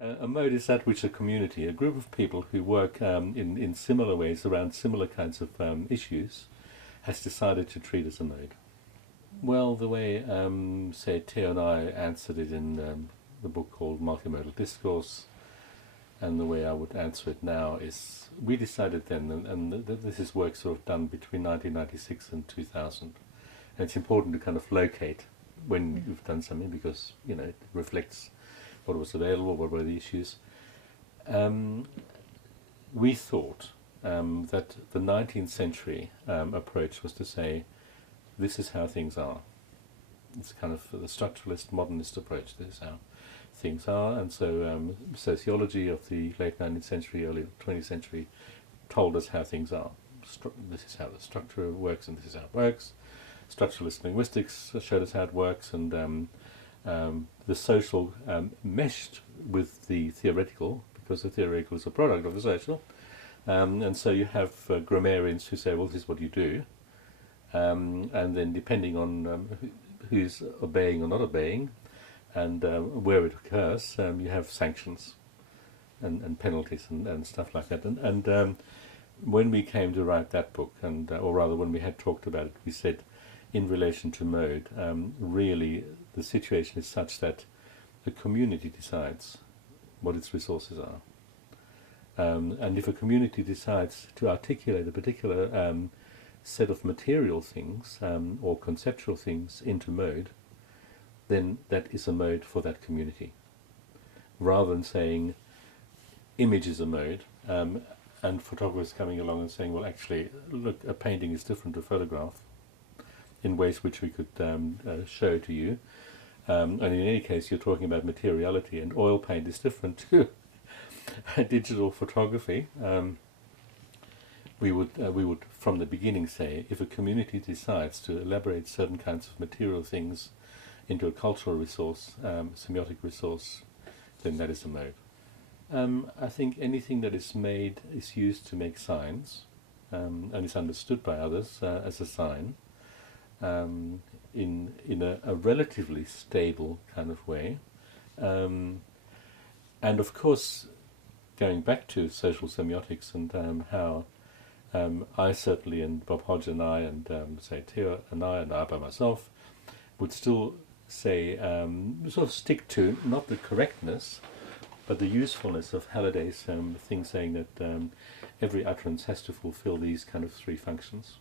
A mode is that which a community, a group of people who work in similar ways around similar kinds of issues, has decided to treat as a mode. Well, the way, say, Theo and I answered it in the book called Multimodal Discourse, and the way I would answer it now is, we decided then, and this is work sort of done between 1996 and 2000, and it's important to kind of locate when you've done something because, it reflects what was available, what were the issues. We thought that the 19th century approach was to say, this is how things are. It's kind of the structuralist, modernist approach. This is how things are. And so sociology of the late 19th century, early 20th century told us how things are. This is how the structure works and this is how it works. Structuralist linguistics showed us how it works, and the social meshed with the theoretical, because the theoretical is a product of the social. And so you have grammarians who say, well, this is what you do. And then depending on who's obeying or not obeying, and where it occurs, you have sanctions and penalties and stuff like that. And when we came to write that book, or rather when we had talked about it, we said, in relation to mode, really the situation is such that the community decides what its resources are. And if a community decides to articulate a particular set of material things or conceptual things into mode, then that is a mode for that community. Rather than saying image is a mode, and photographers coming along and saying, well, actually, look, a painting is different to a photograph in ways which we could show to you. And in any case, you're talking about materiality, and oil paint is different to digital photography. We would from the beginning say, if a community decides to elaborate certain kinds of material things into a cultural resource, semiotic resource, then that is a mode. I think anything that is made is used to make signs, and is understood by others as a sign, in a relatively stable kind of way. And of course, going back to social semiotics and how I certainly, and Bob Hodge and I, and say Theo and I by myself, would still say, sort of stick to not the correctness, but the usefulness of Halliday's thing saying that every utterance has to fulfill these kind of three functions.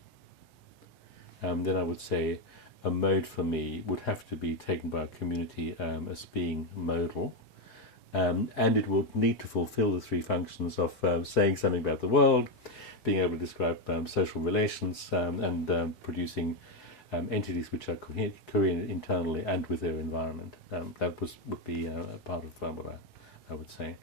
Then I would say a mode for me would have to be taken by a community as being modal, and it would need to fulfill the three functions of saying something about the world, being able to describe social relations, and producing entities which are coherent internally and with their environment. That would be part of what I would say.